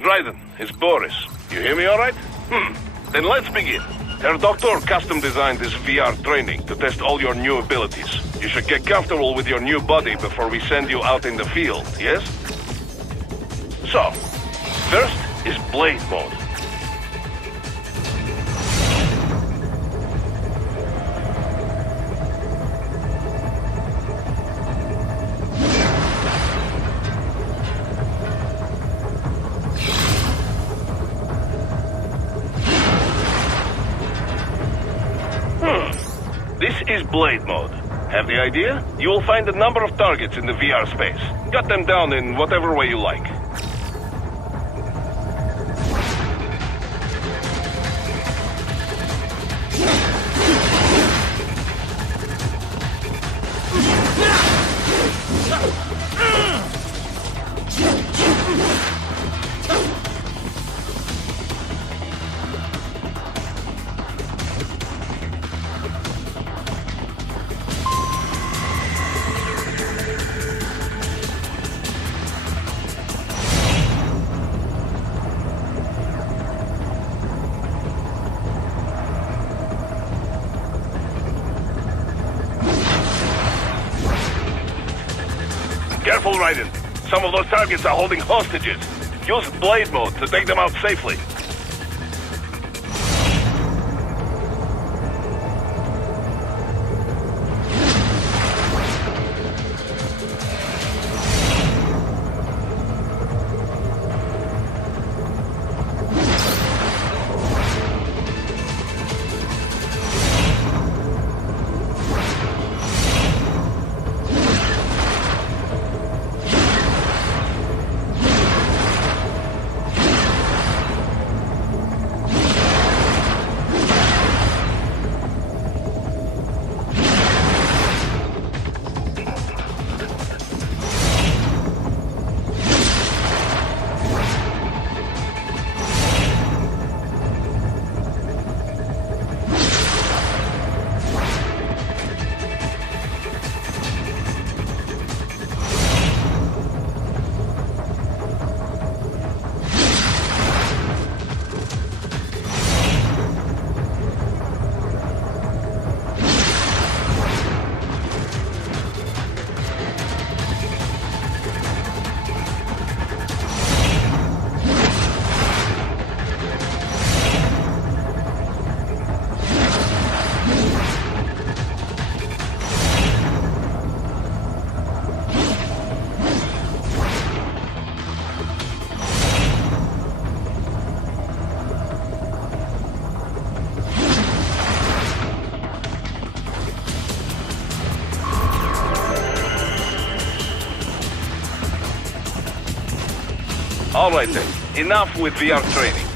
Dryden, it's Boris. You hear me all right? Then let's begin. Herr Doctor custom designed this VR training to test all your new abilities. You should get comfortable with your new body before we send you out in the field, yes? So, first is Blade Mode. This is Blade Mode. Have the idea? You will find a number of targets in the VR space. Cut them down in whatever way you like. Careful, Raiden. Some of those targets are holding hostages. Use Blade Mode to take them out safely. All right then, enough with VR training.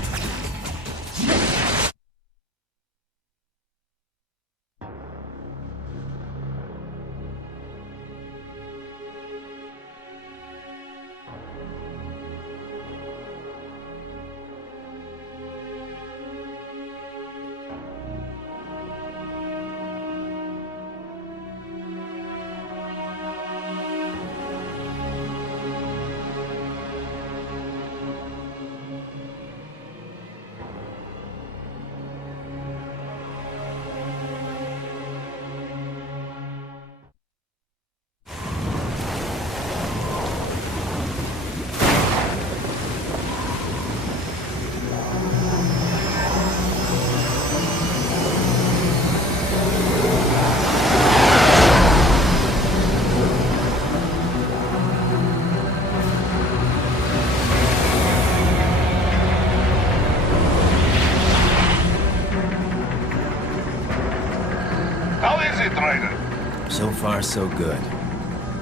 So far, so good.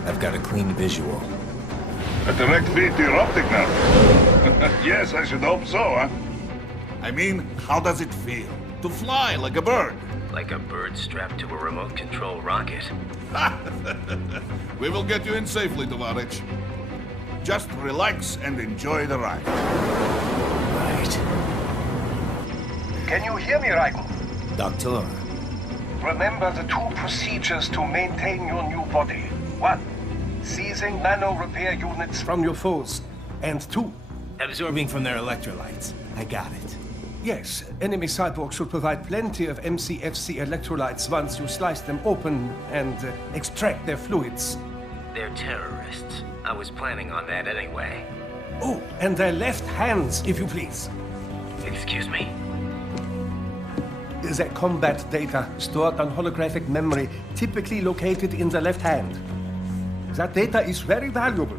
I've got a clean visual. A direct feed to your optic now. Yes, I should hope so, huh? I mean, how does it feel? To fly like a bird? Like a bird strapped to a remote control rocket. We will get you in safely, Tovarich. Just relax and enjoy the ride. Right. Can you hear me, Raiden? Doctor. Remember the two procedures to maintain your new body. 1. Seizing nano repair units from your foes. And 2. Absorbing from their electrolytes. I got it. Yes, enemy cyborgs should provide plenty of MCFC electrolytes once you slice them open and extract their fluids. They're terrorists. I was planning on that anyway. Oh, and their left hands, if you please. Excuse me? The combat data stored on holographic memory, typically located in the left hand. That data is very valuable.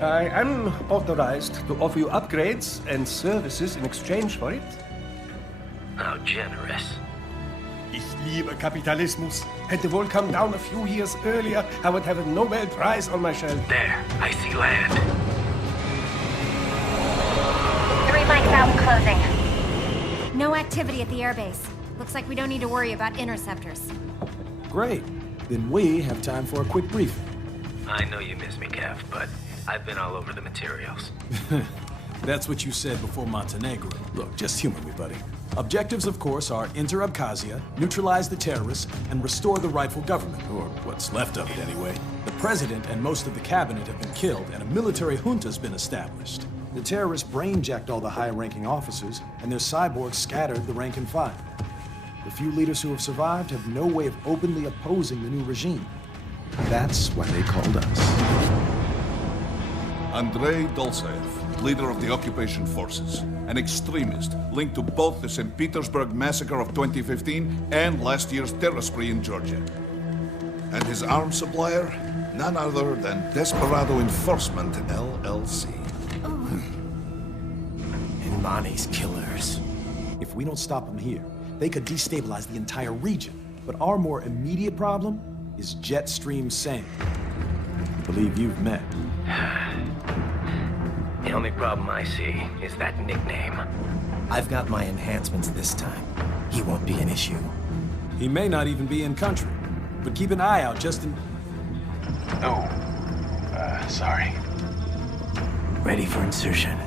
I am authorized to offer you upgrades and services in exchange for it. How generous. Ich liebe Kapitalismus. Had the world come down a few years earlier, I would have a Nobel Prize on my shelf. There, I see land. 3 mics out and closing. No activity at the airbase. Looks like we don't need to worry about interceptors. Great. Then we have time for a quick briefing. I know you miss me, Kev, but I've been all over the materials. That's what you said before Montenegro. Look, just humor me, buddy. Objectives, of course, are enter Abkhazia, neutralize the terrorists, and restore the rightful government, or what's left of it anyway. The president and most of the cabinet have been killed, and a military junta's been established. The terrorists brain-jacked all the high-ranking officers, and their cyborgs scattered the rank and file. The few leaders who have survived have no way of openly opposing the new regime. That's why they called us. Andrei Dolzaev, leader of the occupation forces, an extremist linked to both the St. Petersburg massacre of 2015 and last year's terror spree in Georgia. And his arms supplier, none other than Desperado Enforcement, LLC. And Money's killers. If we don't stop them here, they could destabilize the entire region. But our more immediate problem is Jetstream Singh. I believe you've met. The only problem I see is that nickname. I've got my enhancements this time. He won't be an issue. He may not even be in country. But keep an eye out just in... Oh, sorry. Ready for insertion.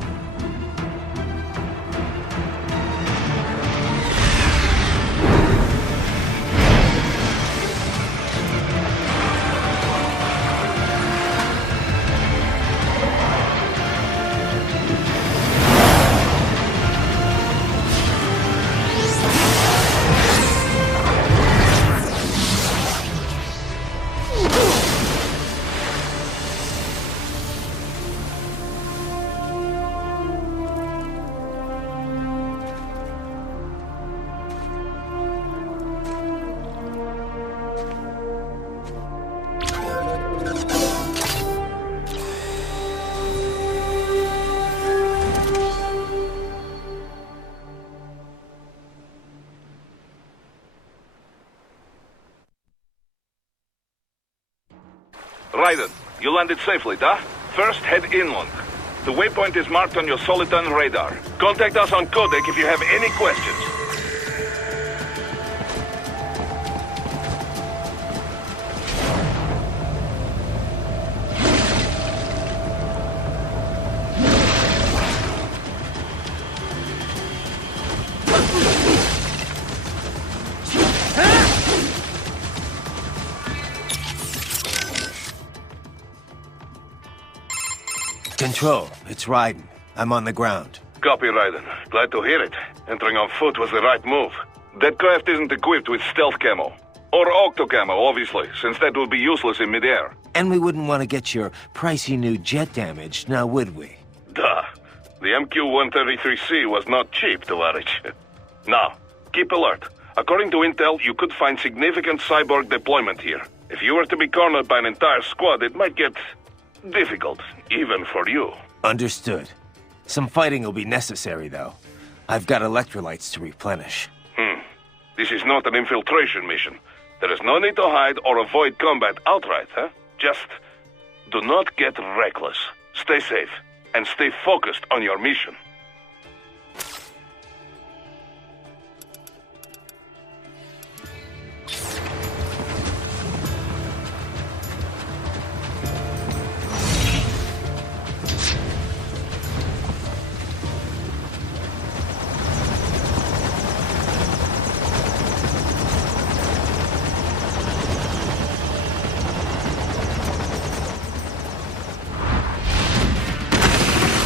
Raiden, you landed safely, da? First, head inland. The waypoint is marked on your Soliton radar. Contact us on Codec if you have any questions. Control, it's Raiden. I'm on the ground. Copy, Raiden. Glad to hear it. Entering on foot was the right move. That craft isn't equipped with stealth camo. Or octo camo, obviously, since that would be useless in midair. And we wouldn't want to get your pricey new jet damaged, now would we? Duh. The MQ-133C was not cheap, Tovarich. Now, keep alert. According to intel, you could find significant cyborg deployment here. If you were to be cornered by an entire squad, it might get difficult, even for you. Understood. Some fighting will be necessary, though. I've got electrolytes to replenish. This is not an infiltration mission. There is no need to hide or avoid combat outright, huh? Just do not get reckless. Stay safe, and stay focused on your mission.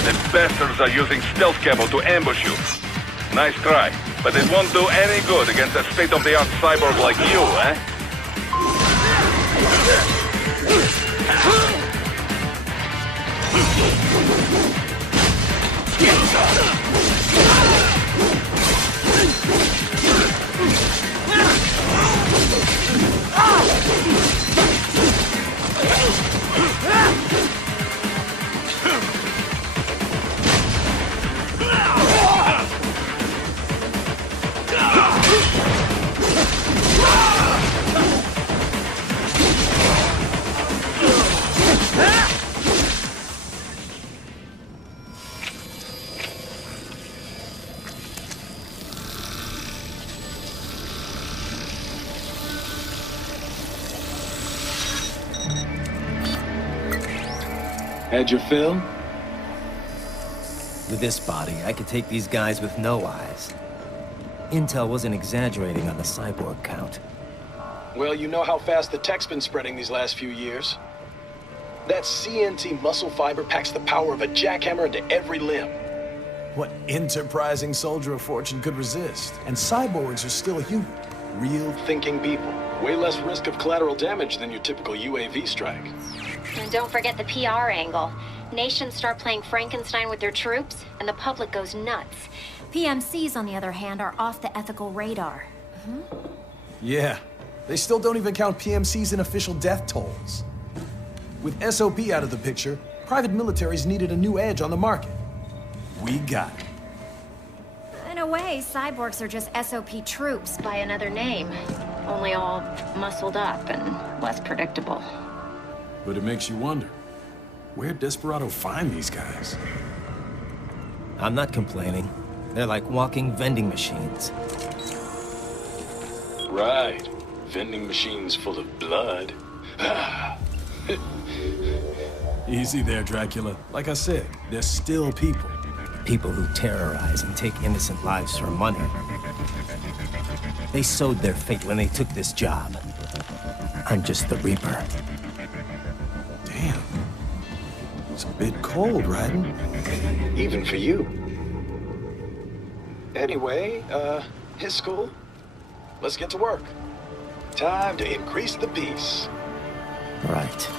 The bastards are using stealth camo to ambush you. Nice try, but it won't do any good against a state-of-the-art cyborg like you, eh? Had your fill? With this body, I could take these guys with no eyes. Intel wasn't exaggerating on the cyborg count. Well, you know how fast the tech's been spreading these last few years. That CNT muscle fiber packs the power of a jackhammer into every limb. What enterprising soldier of fortune could resist? And cyborgs are still human. Real thinking people. Way less risk of collateral damage than your typical UAV strike. And don't forget the PR angle. Nations start playing Frankenstein with their troops, and the public goes nuts. PMCs, on the other hand, are off the ethical radar. Yeah. They still don't even count PMCs in official death tolls. With SOP out of the picture, private militaries needed a new edge on the market. We got it. In a way, cyborgs are just SOP troops by another name. Only all muscled up and less predictable. But it makes you wonder, where'd Desperado find these guys? I'm not complaining. They're like walking vending machines. Right. Vending machines full of blood. Easy there, Dracula. Like I said, they're still people. People who terrorize and take innocent lives for money. They sowed their fate when they took this job. I'm just the Reaper. Damn. It's a bit cold, Raiden. Even for you. Anyway, his school. Let's get to work. Time to increase the peace. Right.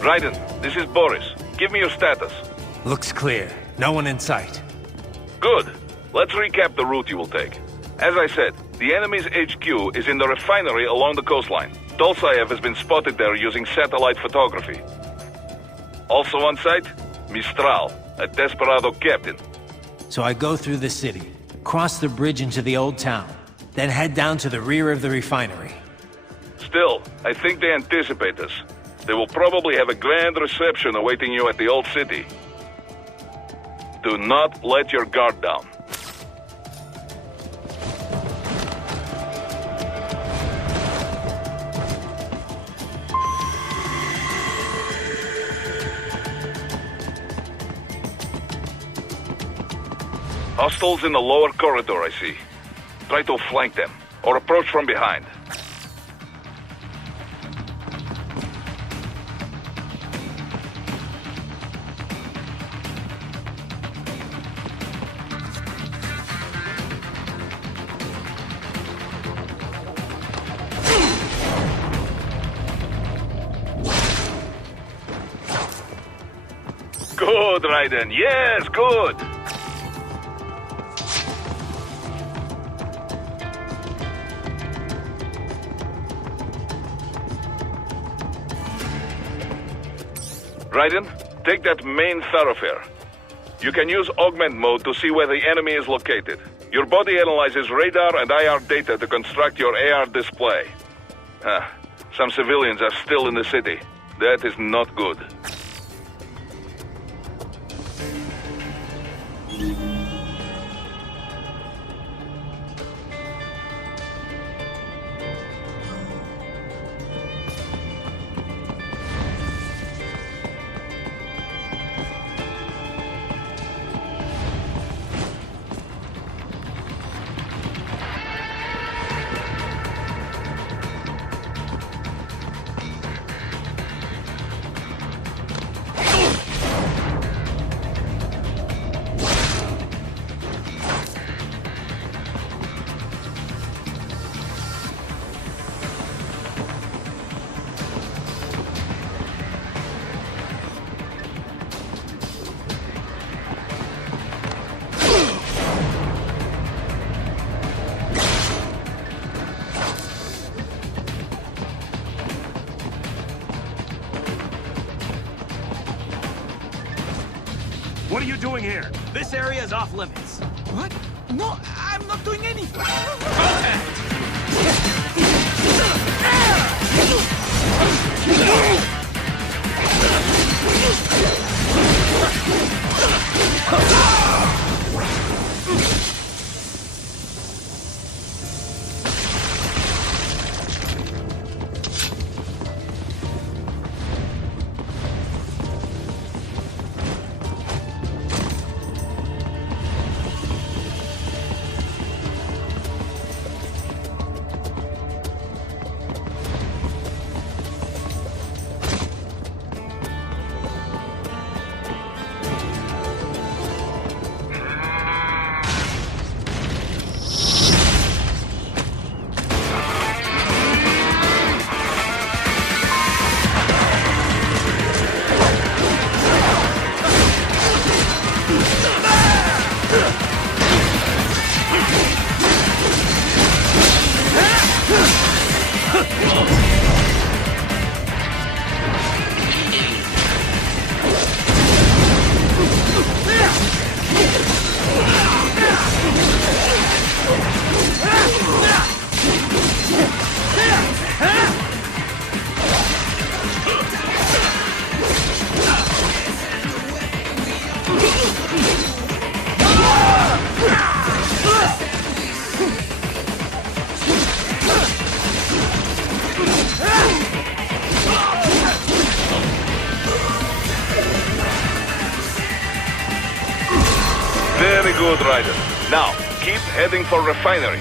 Raiden, this is Boris. Give me your status. Looks clear. No one in sight. Good. Let's recap the route you will take. As I said, the enemy's HQ is in the refinery along the coastline. Dolsaev has been spotted there using satellite photography. Also on site, Mistral, a Desperado captain. So I go through the city, cross the bridge into the old town, then head down to the rear of the refinery. Still, I think they anticipate us. They will probably have a grand reception awaiting you at the old city. Do not let your guard down. Hostiles in the lower corridor, I see. Try to flank them, or approach from behind. Good, Raiden. Yes, good. Raiden, take that main thoroughfare. You can use augment mode to see where the enemy is located. Your body analyzes radar and IR data to construct your AR display. Some civilians are still in the city. That is not good. What are you doing here? This area is off limits. What? No, I'm not doing anything. Very good, Ryder. Now, keep heading for refinery.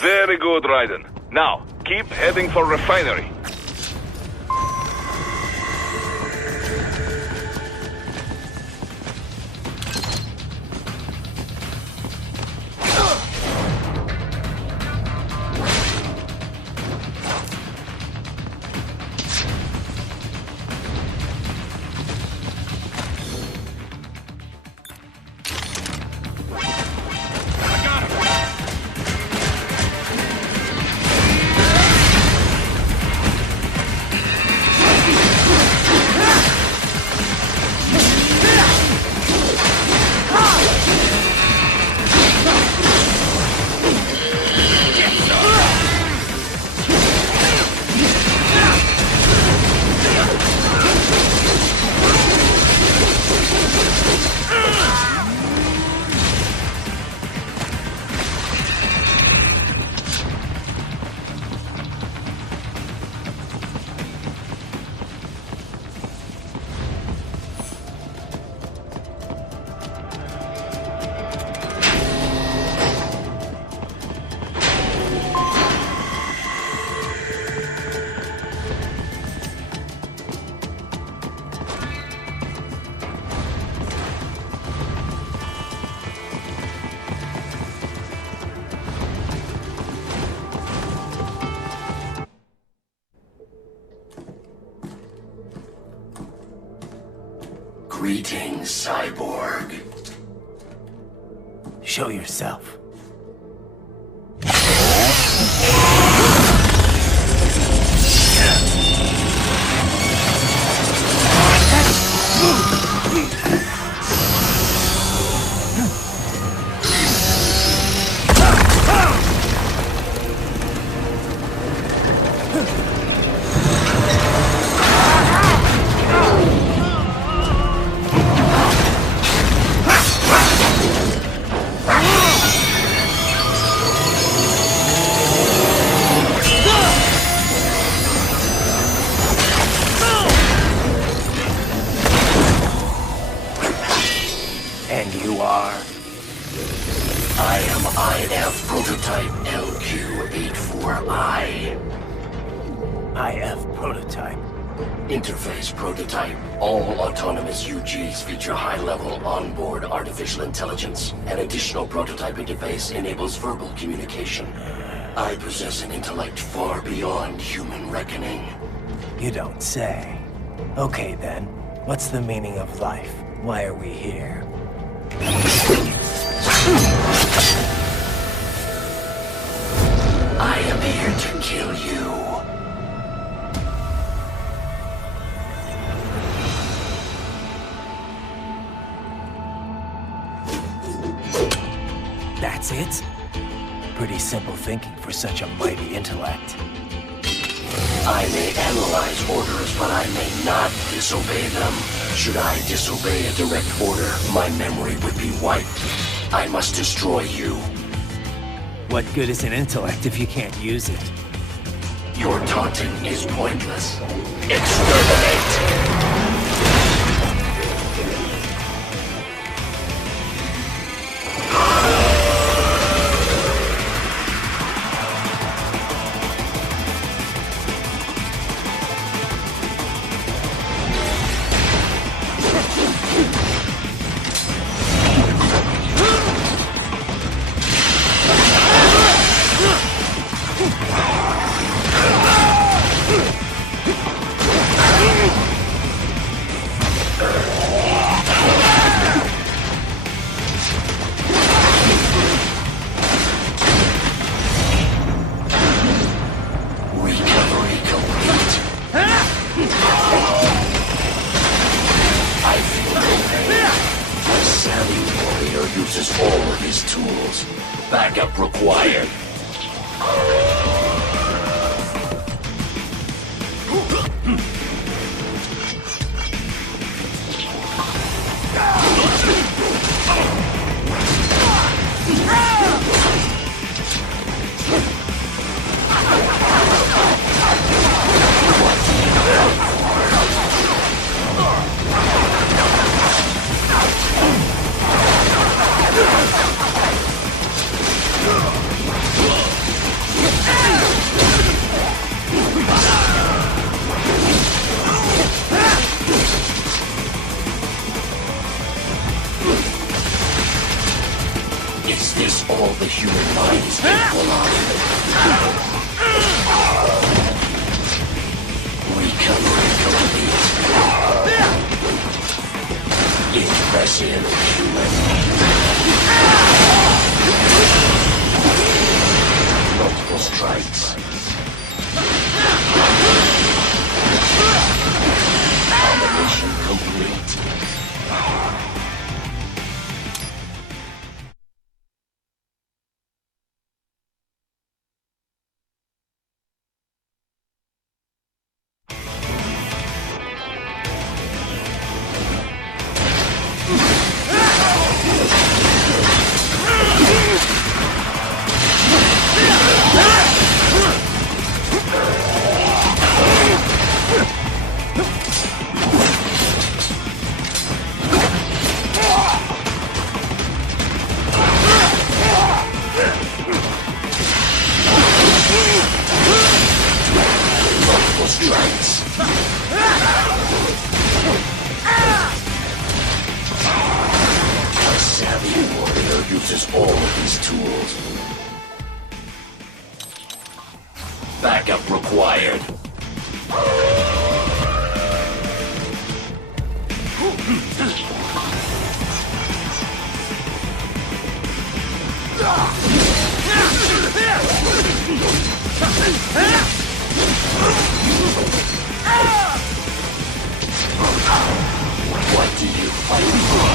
Very good, Raiden. Now, keep heading for refinery. Greetings, cyborg. Show yourself. And you are? I am IF prototype LQ84I. IF prototype. Interface prototype. All autonomous UGs feature high-level onboard artificial intelligence. An additional prototype interface enables verbal communication. I possess an intellect far beyond human reckoning. You don't say. Okay then, what's the meaning of life? Why are we here? I am here to kill you. That's it? Pretty simple thinking for such a mighty intellect. I may analyze orders, but I may not disobey them. Should I disobey a direct order, my memory would be wiped. I must destroy you. What good is an intellect if you can't use it? Your taunting is pointless. Exterminate! Uses all of his tools. Backup required. Is this all the human mind is capable of? Recovery complete. Impressive, human. Multiple strikes. Combination complete. Strikes. A savvy warrior uses all of his tools. Backup required. What do you fight for?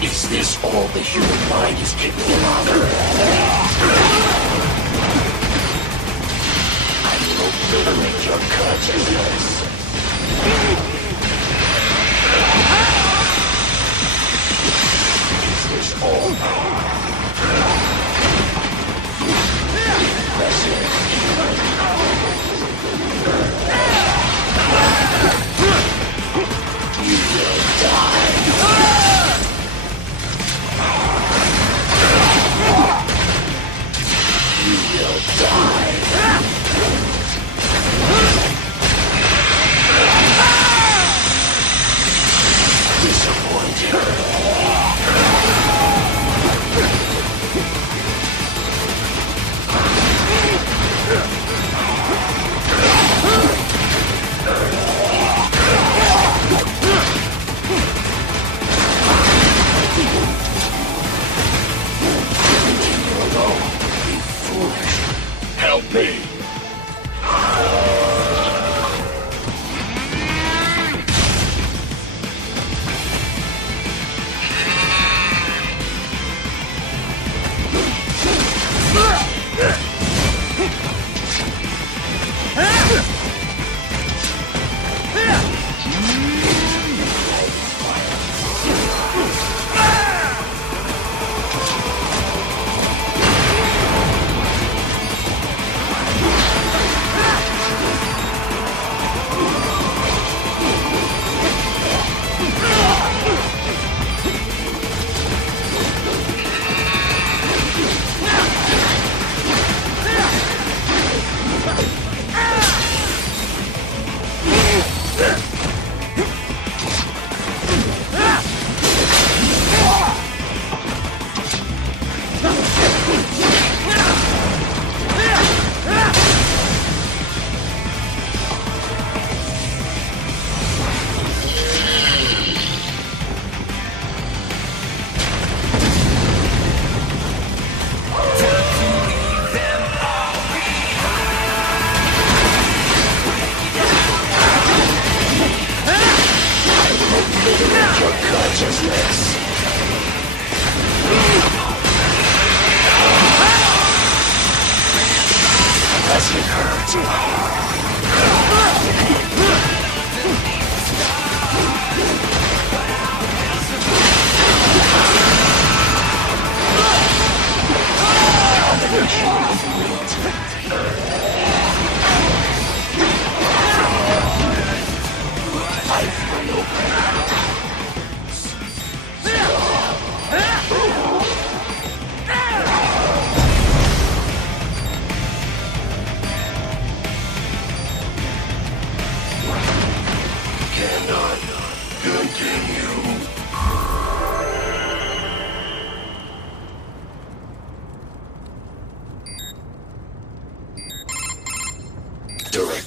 Is this all the human mind is capable of? I will obliterate your consciousness. Is this all?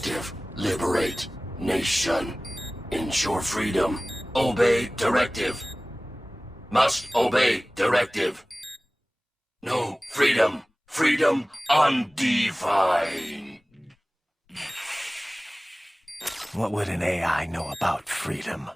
Directive. Liberate. Nation. Ensure freedom. Obey directive. Must obey directive. No freedom. Freedom undefined. What would an AI know about freedom?